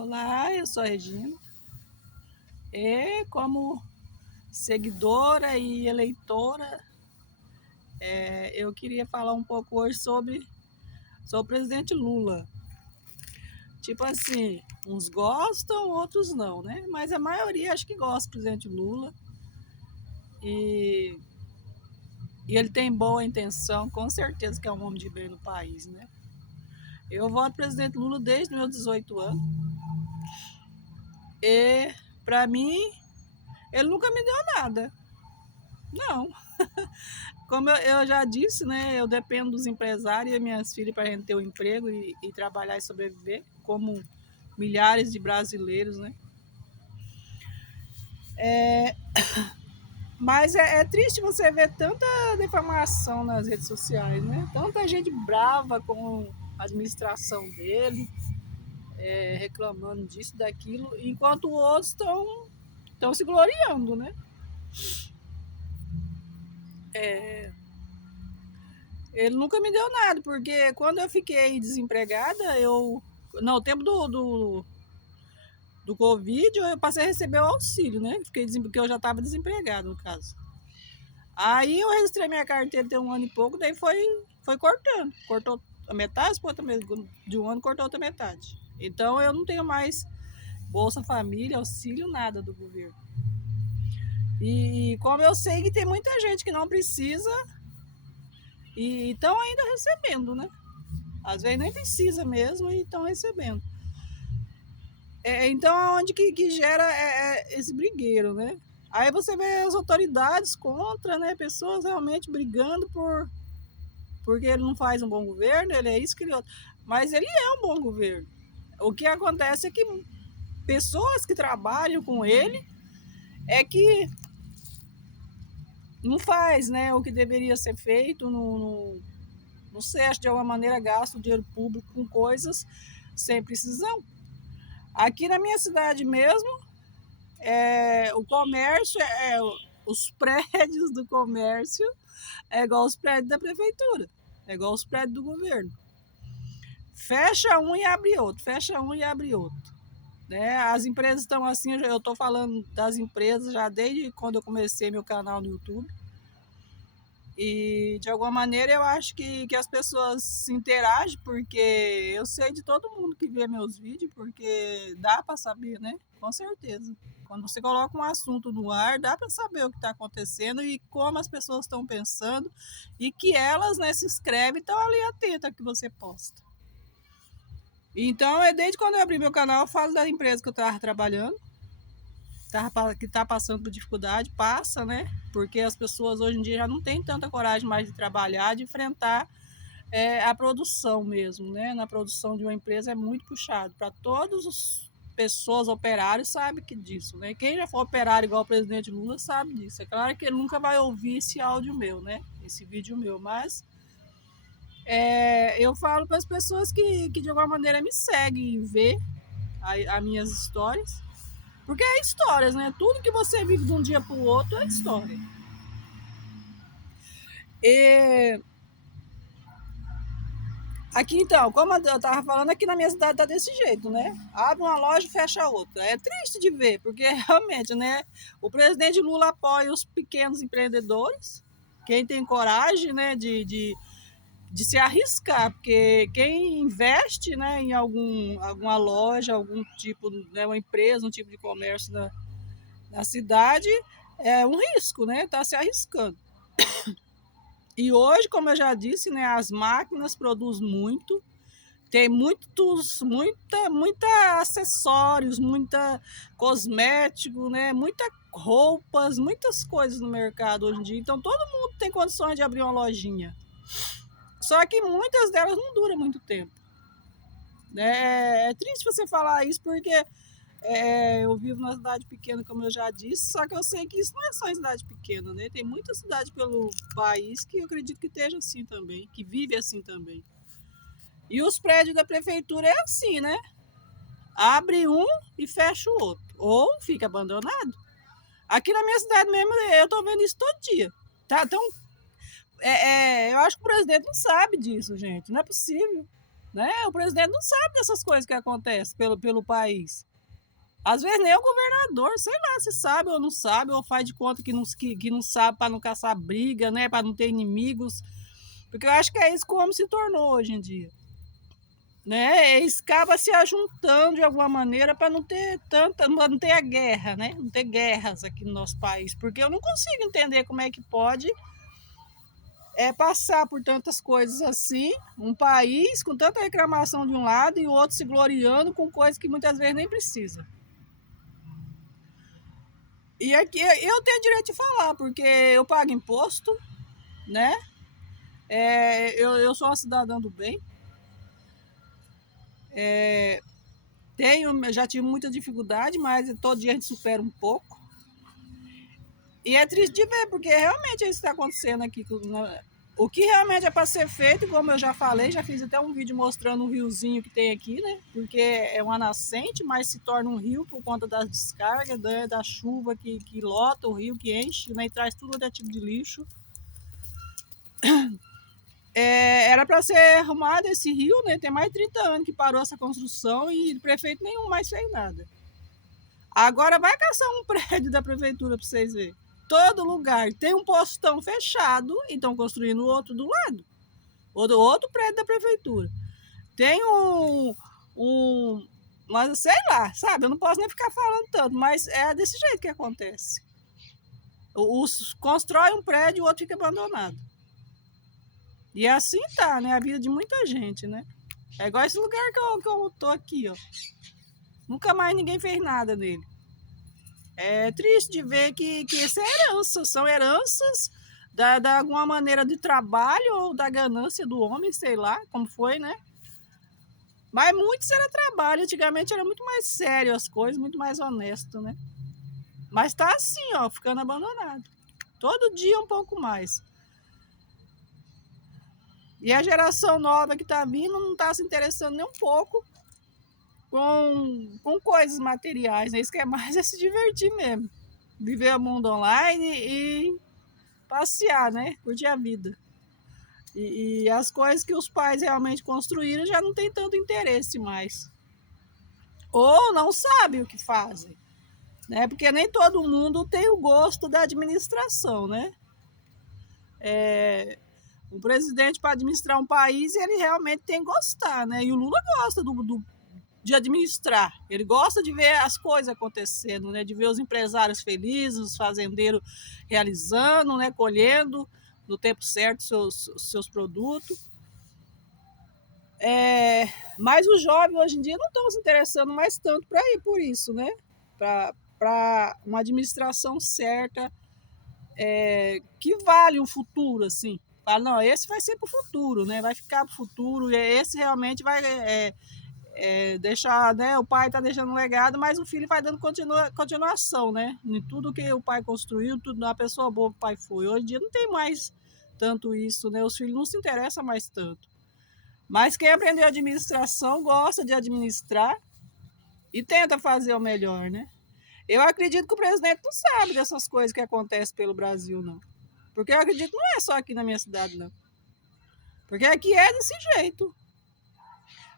Olá, eu sou a Regina e como seguidora e eleitora, eu queria falar um pouco hoje sobre o presidente Lula. Tipo assim, uns gostam, outros não, né? Mas a maioria acho que gosta do presidente Lula e, e ele tem boa intenção, com certeza que é um homem de bem no país, né? Eu voto presidente Lula desde meus 18 anos e, para mim, ele nunca me deu nada. Não. Como eu já disse, né, eu dependo dos empresários e minhas filhas para a gente ter um emprego e trabalhar e sobreviver, como milhares de brasileiros, né? Mas é triste você ver tanta defamação nas redes sociais, né? Tanta gente brava com a administração dele, reclamando disso, daquilo, enquanto outros estão se gloriando, né? Ele nunca me deu nada, porque quando eu fiquei desempregada, no tempo do Covid, eu passei a receber o auxílio, né? Porque eu já estava desempregado, no caso. Aí eu registrei minha carteira tem um ano e pouco, daí foi cortando. Cortou a metade, depois também de um ano cortou outra metade. Então eu não tenho mais Bolsa Família, auxílio, nada do governo. E como eu sei que tem muita gente que não precisa e estão ainda recebendo, né? Às vezes nem precisa mesmo e estão recebendo. Então, onde que gera esse brigueiro, né? Aí você vê as autoridades contra, né? Pessoas realmente brigando porque ele não faz um bom governo, ele é isso que ele... Mas ele é um bom governo. O que acontece é que pessoas que trabalham com ele é que não faz, né? O que deveria ser feito, não sei, acho que de alguma maneira gasta o dinheiro público com coisas sem precisão. Aqui na minha cidade mesmo, o comércio, os prédios do comércio é igual os prédios da prefeitura, é igual os prédios do governo. Fecha um e abre outro, fecha um e abre outro. Né? As empresas estão assim, eu estou falando das empresas já desde quando eu comecei meu canal no YouTube. E de alguma maneira eu acho que as pessoas se interagem, porque eu sei de todo mundo que vê meus vídeos, porque dá para saber, né? Com certeza. Quando você coloca um assunto no ar, dá para saber o que está acontecendo e como as pessoas estão pensando e que elas, né, se inscrevem e estão ali atentas ao que você posta. Então, desde quando eu abri meu canal, eu falo da empresa que eu estava trabalhando, que está passando por dificuldade, passa, né? Porque as pessoas hoje em dia já não têm tanta coragem mais de trabalhar, de enfrentar a produção mesmo, né? Na produção de uma empresa é muito puxado. Para todas as pessoas, operários, sabe que disso, né? Quem já for operário igual o presidente Lula sabe disso. É claro que ele nunca vai ouvir esse áudio meu, né? Esse vídeo meu, mas eu falo para as pessoas que de alguma maneira me seguem e vê as minhas histórias. Porque é histórias, né? Tudo que você vive de um dia para o outro é história. E aqui então, como eu estava falando, aqui na minha cidade tá desse jeito, né? Abre uma loja e fecha outra. É triste de ver, porque realmente, né? O presidente Lula apoia os pequenos empreendedores, quem tem coragem, né, de se arriscar, porque quem investe, né, em alguma loja, algum tipo, né, uma empresa, um tipo de comércio na cidade, é um risco, né? Tá se arriscando. E hoje, como eu já disse, né, as máquinas produzem muito, tem muita acessórios, muita cosmético, né, muita roupas, muitas coisas no mercado hoje em dia. Então todo mundo tem condições de abrir uma lojinha. Só que muitas delas não duram muito tempo. É triste você falar isso porque eu vivo numa cidade pequena, como eu já disse, só que eu sei que isso não é só em cidade pequena, né? Tem muita cidade pelo país que eu acredito que esteja assim também, que vive assim também. E os prédios da prefeitura é assim, né? Abre um e fecha o outro, ou fica abandonado. Aqui na minha cidade mesmo, eu tô vendo isso todo dia. Tá? Então, eu acho que o presidente não sabe disso, gente. Não é possível. né? O presidente não sabe dessas coisas que acontecem pelo país. Às vezes nem o governador, sei lá, se sabe ou não sabe, ou faz de conta que não sabe para não caçar briga, né? Para não ter inimigos. Porque eu acho que é isso que o homem se tornou hoje em dia. Né? Eles acabam se ajuntando de alguma maneira para não ter não ter a guerra, né? Não ter guerras aqui no nosso país. Porque eu não consigo entender como é que pode passar por tantas coisas assim, um país com tanta reclamação de um lado e o outro se gloriando com coisas que muitas vezes nem precisa. E aqui eu tenho direito de falar, porque eu pago imposto, né? Eu sou uma cidadã do bem. Já tive muita dificuldade, mas todo dia a gente supera um pouco. E é triste de ver, porque realmente é isso que está acontecendo aqui. O que realmente é para ser feito, como eu já falei, já fiz até um vídeo mostrando um riozinho que tem aqui, né? Porque é uma nascente, mas se torna um rio por conta das descargas, da chuva que lota o rio, que enche, né? E traz tudo é tipo de lixo. Era para ser arrumado esse rio, né? Tem mais de 30 anos que parou essa construção e o prefeito nenhum mais fez nada. Agora vai caçar um prédio da prefeitura para vocês verem. Todo lugar tem um postão fechado e estão construindo outro do lado. Outro prédio da prefeitura. Tem mas sei lá, sabe? Eu não posso nem ficar falando tanto, mas é desse jeito que acontece. Constrói um prédio e o outro fica abandonado. E assim tá, né? A vida de muita gente, né? É igual esse lugar que eu tô aqui, ó. Nunca mais ninguém fez nada nele. É triste de ver que isso é herança, são heranças da alguma maneira de trabalho ou da ganância do homem, sei lá como foi, né? Mas muitos era trabalho, antigamente era muito mais sério as coisas, muito mais honesto, né? Mas tá assim, ó, ficando abandonado. Todo dia um pouco mais. E a geração nova que tá vindo não tá se interessando nem um pouco com coisas materiais, né? Isso que é mais é se divertir mesmo. Viver o mundo online e passear, né? Curtir a vida. E as coisas que os pais realmente construíram já não tem tanto interesse mais. Ou não sabem o que fazem, né? Porque nem todo mundo tem o gosto da administração, né? O presidente, para administrar um país, ele realmente tem que gostar, né? E o Lula gosta de administrar. Ele gosta de ver as coisas acontecendo, né? De ver os empresários felizes, os fazendeiros realizando, né? Colhendo no tempo certo seus produtos. Mas os jovens hoje em dia não estão se interessando mais tanto para ir por isso, né? Para uma administração certa, que vale o futuro, assim. Fala, não, esse vai ser para o futuro, né? Vai ficar para o futuro, esse realmente vai deixar, né? O pai está deixando um legado, mas o filho vai dando continuação, né? Em tudo que o pai construiu, tudo na pessoa boa que o pai foi. Hoje em dia não tem mais tanto isso, né? Os filhos não se interessam mais tanto. Mas quem aprendeu administração gosta de administrar e tenta fazer o melhor, né? Eu acredito que o presidente não sabe dessas coisas que acontecem pelo Brasil, não. Porque eu acredito que não é só aqui na minha cidade, não. Porque aqui é desse jeito.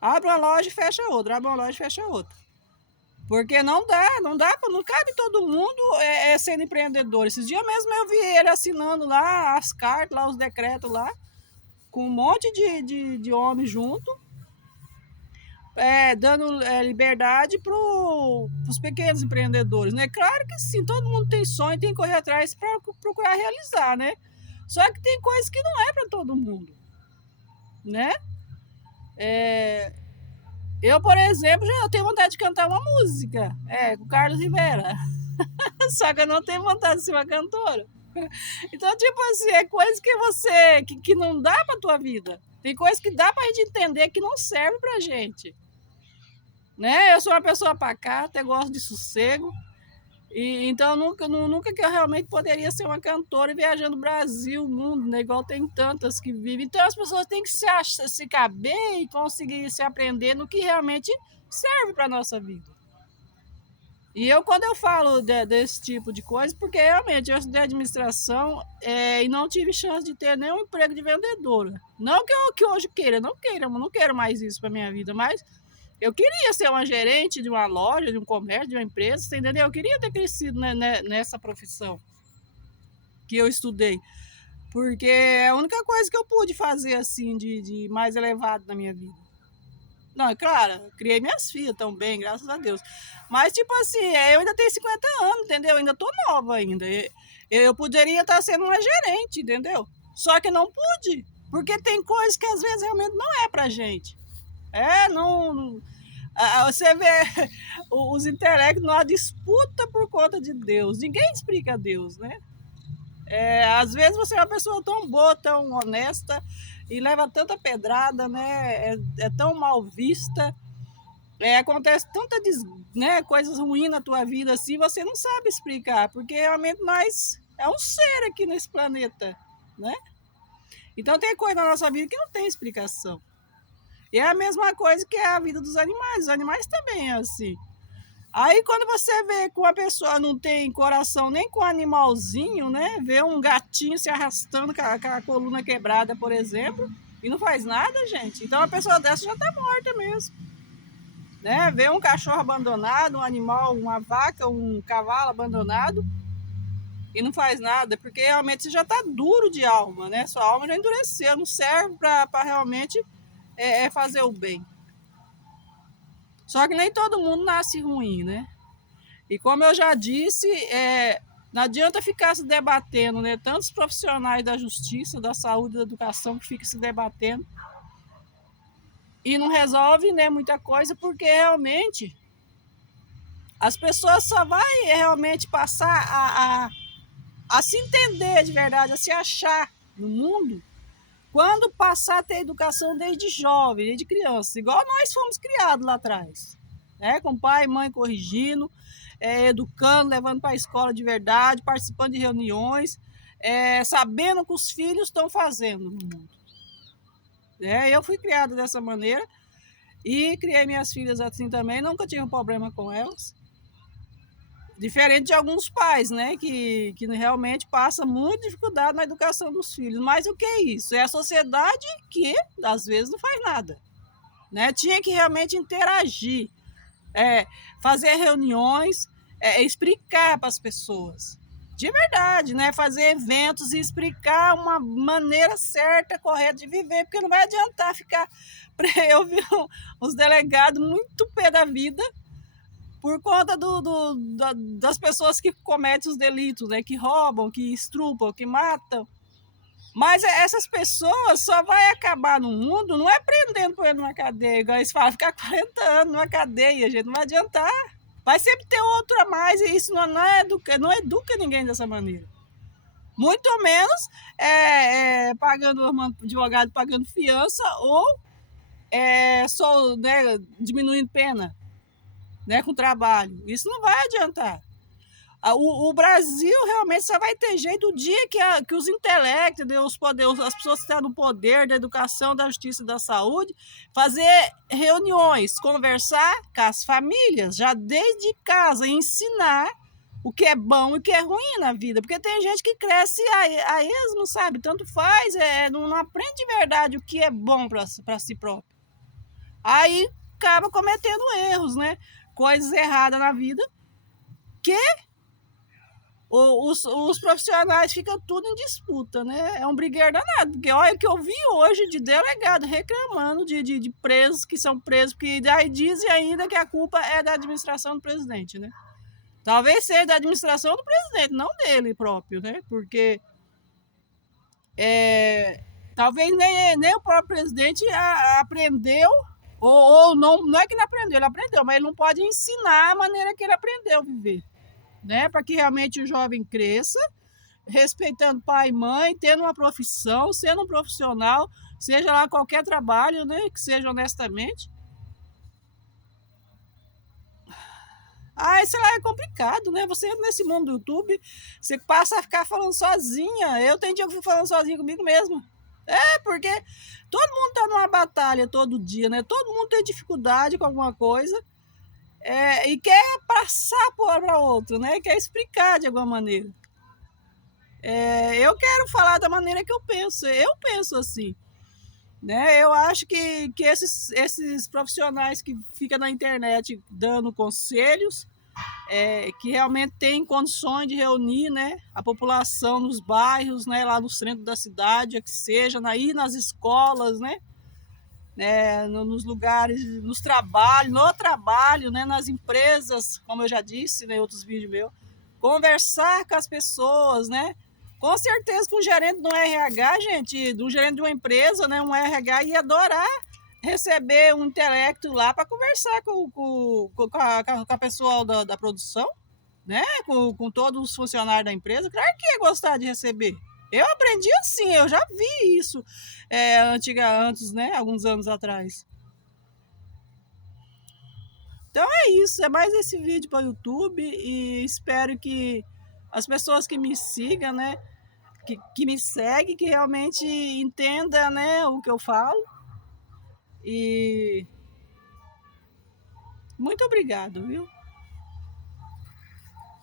Abre uma loja e fecha outra, abre uma loja e fecha outra. Porque não cabe todo mundo sendo empreendedor. Esses dias mesmo eu vi ele assinando lá as cartas, lá os decretos lá, com um monte de homem junto, dando liberdade para os pequenos empreendedores, né? Claro que sim, todo mundo tem sonho, tem que correr atrás para procurar realizar, né? Só que tem coisas que não é para todo mundo, né? Eu, por exemplo, já tenho vontade de cantar uma música, com o Carlos Rivera. Só que eu não tenho vontade de ser uma cantora. Então, tipo assim, é coisa que não dá pra tua vida. Tem coisa que dá pra gente entender que não serve pra gente. Né? Eu sou uma pessoa pacata, gosto de sossego. Então, nunca que eu realmente poderia ser uma cantora viajando o Brasil, o mundo, né? Igual tem tantas que vivem. Então, as pessoas têm que se caber e conseguir se aprender no que realmente serve para nossa vida. E eu, quando eu falo desse tipo de coisa, porque realmente eu estudei administração e não tive chance de ter nenhum emprego de vendedora. Não que hoje queira, não quero mais isso para minha vida, mas eu queria ser uma gerente de uma loja, de um comércio, de uma empresa, você entendeu? Eu queria ter crescido nessa profissão que eu estudei, porque é a única coisa que eu pude fazer assim de mais elevado na minha vida. Não, é claro, criei minhas filhas também, graças a Deus. Mas, tipo assim, eu ainda tenho 50 anos, entendeu? Eu ainda tô nova ainda. Eu poderia estar sendo uma gerente, entendeu? Só que não pude, porque tem coisas que às vezes realmente não é pra gente. Não. Você vê os intelectos numa disputa por conta de Deus. Ninguém explica Deus, né? Às vezes você é uma pessoa tão boa, tão honesta e leva tanta pedrada, né? É tão mal vista, acontece tanta né, coisas ruins na tua vida assim, você não sabe explicar, porque realmente nós é um ser aqui nesse planeta, né? Então tem coisa na nossa vida que não tem explicação. E é a mesma coisa que é a vida dos animais. Os animais também é assim. Aí quando você vê que uma pessoa não tem coração nem com um animalzinho, né? Vê um gatinho se arrastando com a coluna quebrada, por exemplo, e não faz nada, gente. Então a pessoa dessa já tá morta mesmo. Né? Vê um cachorro abandonado, um animal, uma vaca, um cavalo abandonado e não faz nada, porque realmente você já tá duro de alma, né? Sua alma já endureceu, não serve para realmente fazer o bem. Só que nem todo mundo nasce ruim, né? E como eu já disse, não adianta ficar se debatendo, né? Tantos profissionais da justiça, da saúde, da educação que ficam se debatendo e não resolve, né, muita coisa, porque realmente as pessoas só vão realmente passar a se entender de verdade, a se achar no mundo, quando passar a ter educação desde jovem, desde criança, igual nós fomos criados lá atrás, né? Com pai e mãe corrigindo, educando, levando para a escola de verdade, participando de reuniões, sabendo o que os filhos estão fazendo no mundo. Eu fui criada dessa maneira e criei minhas filhas assim também, nunca tive um problema com elas. Diferente de alguns pais, né, que realmente passa muita dificuldade na educação dos filhos. Mas o que é isso? É a sociedade que, às vezes, não faz nada. Né? Tinha que realmente interagir, fazer reuniões, explicar para as pessoas. De verdade, né? Fazer eventos e explicar uma maneira certa, correta de viver, porque não vai adiantar ficar... Eu vi uns delegados muito pé da vida, por conta das pessoas que cometem os delitos, né? Que roubam, que estrupam, que matam. Mas essas pessoas só vai acabar no mundo não é prendendo por ele numa cadeia, igual eles falam, ficar 40 anos numa cadeia, gente, não vai adiantar. Vai sempre ter outro a mais e isso não educa ninguém dessa maneira. Muito menos pagando um advogado, pagando fiança ou só, né, diminuindo pena. Né, com trabalho. Isso não vai adiantar. O Brasil realmente só vai ter jeito o dia que os intelectos, os poderes, as pessoas que estão no poder da educação, da justiça e da saúde, fazer reuniões, conversar com as famílias, já desde casa, ensinar o que é bom e o que é ruim na vida. Porque tem gente que cresce a esmo, sabe? Tanto faz, não aprende de verdade o que é bom para si próprio. Aí acaba cometendo erros, né? Coisas erradas na vida, que os profissionais ficam tudo em disputa, né? É um brigueiro danado, porque olha o que eu vi hoje de delegado reclamando de presos que são presos, porque daí dizem ainda que a culpa é da administração do presidente, né? Talvez seja da administração do presidente, não dele próprio, né? Porque talvez nem o próprio presidente aprendeu. Ou não é que ele aprendeu, mas ele não pode ensinar a maneira que ele aprendeu a viver, né? Para que realmente o jovem cresça, respeitando pai e mãe, tendo uma profissão, sendo um profissional, seja lá qualquer trabalho, né? Que seja honestamente. Sei lá, é complicado, né? Você entra nesse mundo do YouTube, você passa a ficar falando sozinha. Eu tenho dia que eu fico falando sozinha comigo mesma. Porque todo mundo tá numa batalha todo dia, né? Todo mundo tem dificuldade com alguma coisa. e quer passar para outro, né? Quer explicar de alguma maneira. Eu quero falar da maneira que eu penso assim. Né? Eu acho que esses profissionais que ficam na internet dando conselhos, que realmente têm condições de reunir, né, a população nos bairros, né, lá no centro da cidade, que seja, aí nas escolas, nos lugares, no trabalho, né, nas empresas, como eu já disse, né, em outros vídeos meus, conversar com as pessoas, né? Com certeza que um gerente do RH, gente, do gerente de uma empresa, né, um RH ia adorar receber um intelecto lá para conversar com a pessoal da produção, né? Com todos os funcionários da empresa. Claro que ia gostar de receber. Eu aprendi assim, eu já vi isso antes, né? Alguns anos atrás. Então é isso, é mais esse vídeo para o YouTube e espero que as pessoas que me sigam, né? Que me seguem, que realmente entenda, né, o que eu falo. E muito obrigado, viu?